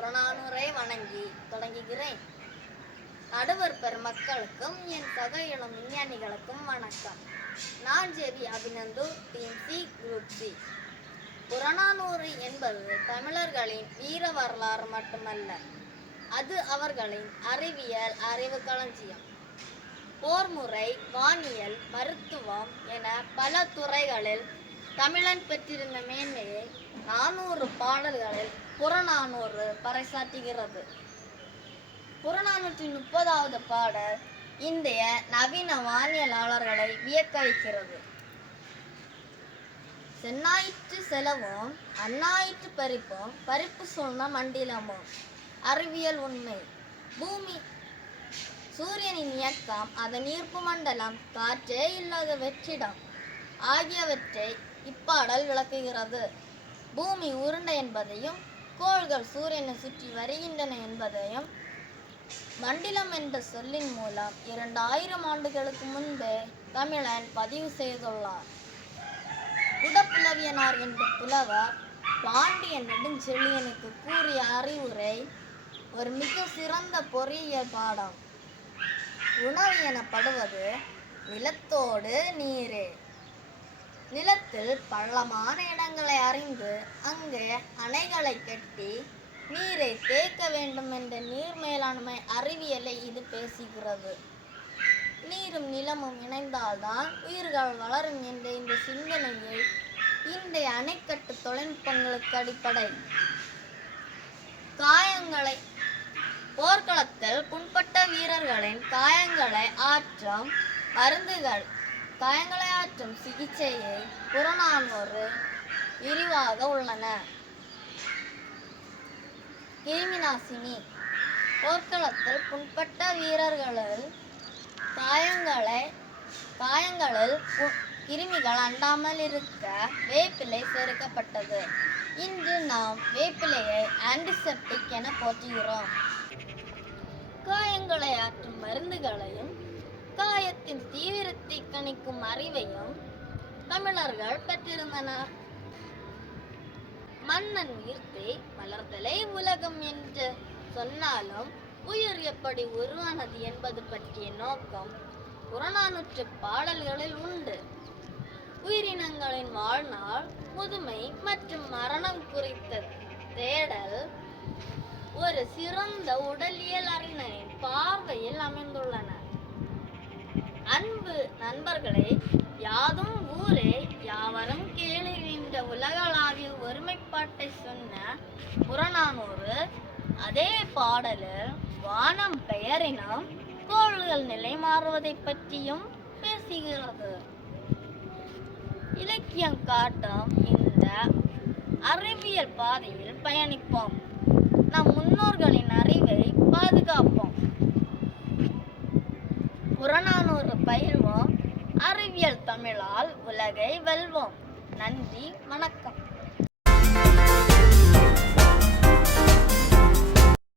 புறநானூரை வணங்கி தொடங்குகிறேன். நடுவர் பெருமக்களுக்கும் என் சக இளம் விஞ்ஞானிகளுக்கும் வணக்கம். நான் ஜெவி Abhinandu, team C, group C. Purananuru என்பது தமிழர்களின் வீர வரலாறு மட்டுமல்ல, அது அவர்களின் அறிவியல் அறிவு களஞ்சியம். போர்முறை, வானியல், மருத்துவம் என பல துறைகளில் தமிழன் பெற்றிருந்த மேன்மையை 400 பாடல்களில் புறநானூறு பறைசாற்றுகிறது. புறநானூற்றின் 30வது பாடல் இந்திய நவீன வானியலாளர்களை வியக்க வைக்கிறது. சென்னாயிற்று செலவும் அன்னாயிற்று பறிப்பும் பறிப்பு சொன்ன மண்டிலமும் அறிவியல் உண்மை. பூமி, சூரியனின் இயக்கம், அதன் ஈர்ப்பு மண்டலம், காற்றே இல்லாத வெற்றிடம் ஆகியவற்றை இப்பாடல் விளக்குகிறது. பூமி உருண்டை என்பதையும் கோள்கள் சூரியனை சுற்றி வருகின்றன என்பதையும் மண்டிலம் என்ற சொல்லின் மூலம் 2000 ஆண்டுகளுக்கு முன்பே தமிழன் பதிவு செய்துள்ளார். குடப்புலவியனார் என்ற புலவர் பாண்டிய நெடுஞ்செழியனுக்கு கூறிய அறிவுரை ஒரு மிக சிறந்த பொறியியல் பாடம். உணவு எனப்படுவது நிலத்தோடு நீரே. நிலத்தில் பள்ளமான இடங்களை அறிந்து அங்கே அணைகளை கட்டி நீரை தேக்க வேண்டும் என்ற நீர் மேலாண்மை அறிவியலை இது பேசுகிறது. நீரும் நிலமும் இணைந்தால்தான் உயிர்கள் வளரும் என்ற இந்த சிந்தனையை இன்றைய அணைக்கட்டு தொழில்நுட்பங்களுக்கு அடிப்படை. காயங்களை போர்க்களத்தில் புண்பட்ட வீரர்களின் காயங்களை ஆற்றும் மருந்துகள், காயங்களை ஆற்றும் சிகிச்சையை புறநானூறு விரிவாக உள்ளன. கிருமிநாசினி, போர்க்களத்தில் புண்பட்ட வீரர்களில் காயங்களில் கிருமிகள் அண்டாமல் இருக்க வேப்பிலை சேர்க்கப்பட்டது. இன்று நாம் வேப்பிலையை ஆன்டிசெப்டிக் என போற்றுகிறோம். காயங்களை ஆற்றும் மருந்துகளையும் காயத்தின் தீவிரத்தை கணிக்கும் அறிவையும் தமிழர்கள் பெற்றிருந்தனர். மன்னன் உயிர்த்தே மலர்தலை உலகம் என்று சொன்னாலும் உயிர் எப்படி உருவானது என்பது பற்றிய நோக்கம் புறநானூற்று பாடல்களில் உண்டு. உயிரினங்களின் வாழ்நாள், முதுமை மற்றும் மரணம் குறித்த தேடல் ஒரு சிறந்த உடலியல் அறிஞரின் பார்வையில் அமைந்துள்ளன. அன்பு நண்பர்களே, யாதும் ஊரே யாவரும் கேளீர் என்ற உலகளாவிய ஒருமைப்பாட்டை சொன்ன புறநானூறு அதே பாடலில் வானம் பெயரினும் கோள்கள் நிலை மாறுவதை பற்றியும் பேசுகிறது. இலக்கியம் காட்டும் இந்த அறிவியல் பாதையில் பயணிப்போம். நம் முன்னோர்களின் அறிவை பாதுகாப்போம். புறநானூறு பயில்வோம். அறிவியல் தமிழால் உலகை வெல்வோம். நன்றி, வணக்கம்.